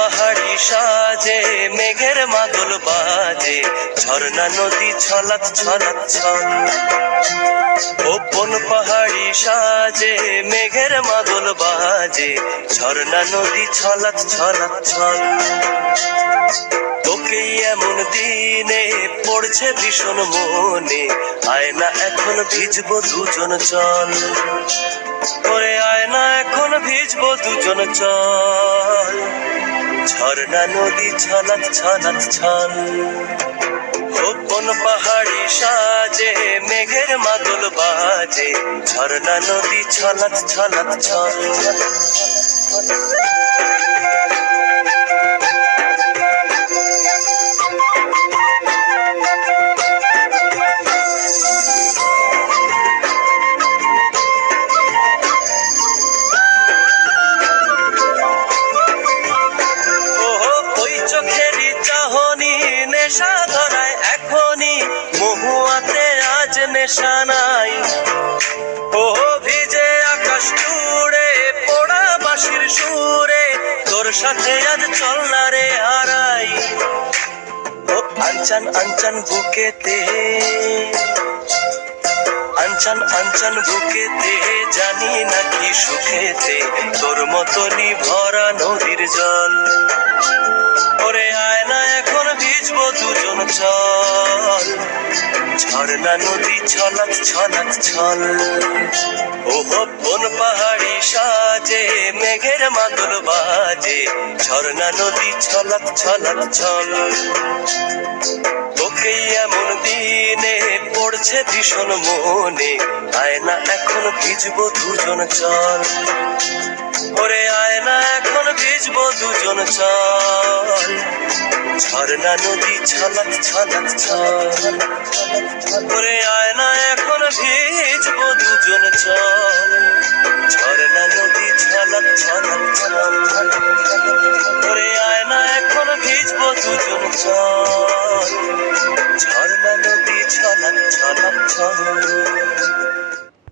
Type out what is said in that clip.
পাহাড়ি সাজে মেঘের মাদল বাজে, ঝর্ণা নদী ছলাৎ ছলাৎ ছল। ও কোন পাহাড়ি সাজে মেঘের মাদল বাজে, ঝর্ণা নদী ছলাৎ ছলাৎ ছল। তোকেই এমন দিনে পড়ছে ভীষণ মনে, আয় না এখন ভিজবো দুজন চল। ওরে আয় না এখন ভিজবো দুজন চল, ঝর্ণা নদী ছলাৎ ছলাৎ ছল। ও কোন পাহাড়ি সাজে মেঘের মাদল বাজে, ঝর্ণা নদী ছলাৎ ছলাৎ ছল। চোখেরই চাহনি নেশা ধরায় এখনই, মহুয়াতে আজ নেশা নাই। ও ভিজে আকাশ জুড়ে পোড়া বাঁশির সুরে, তোর সাথে আজ চল না রে হারাই। ও আনচান আনচান বুকেতে, আনচান আনচান বুকেতে, জানি নাকি সুখেতে তোর মতনই ভরা নদীর জল। ওরে আয় না এখন ভিজবো দুজন চল, ঝর্ণা নদী ছলাৎ ছলাৎ ছল। ও কোন পাহাড়ি সাজে মেঘের মাদল বাজে, ঝর্ণা নদী ছলাৎ ছলাৎ ছল। তোকেই এমন দিনে পড়ছে ভীষণ মনে, আয় না এখন ভিজবো দুজন চল। ওরে আয় না এখন ভিজবো দুজন চল, ঝর্ণা নদী ছলাৎ ছলাৎ ছল। ওরে আয় না এখন ভিজবো দুজন চল, ঝর্ণা নদী ছলাৎ ছলাৎ ছল। ওরে আয় না এখন ভিজবো দুজন চল, ঝর্ণা নদী ছলাৎ ছলাৎ ছল।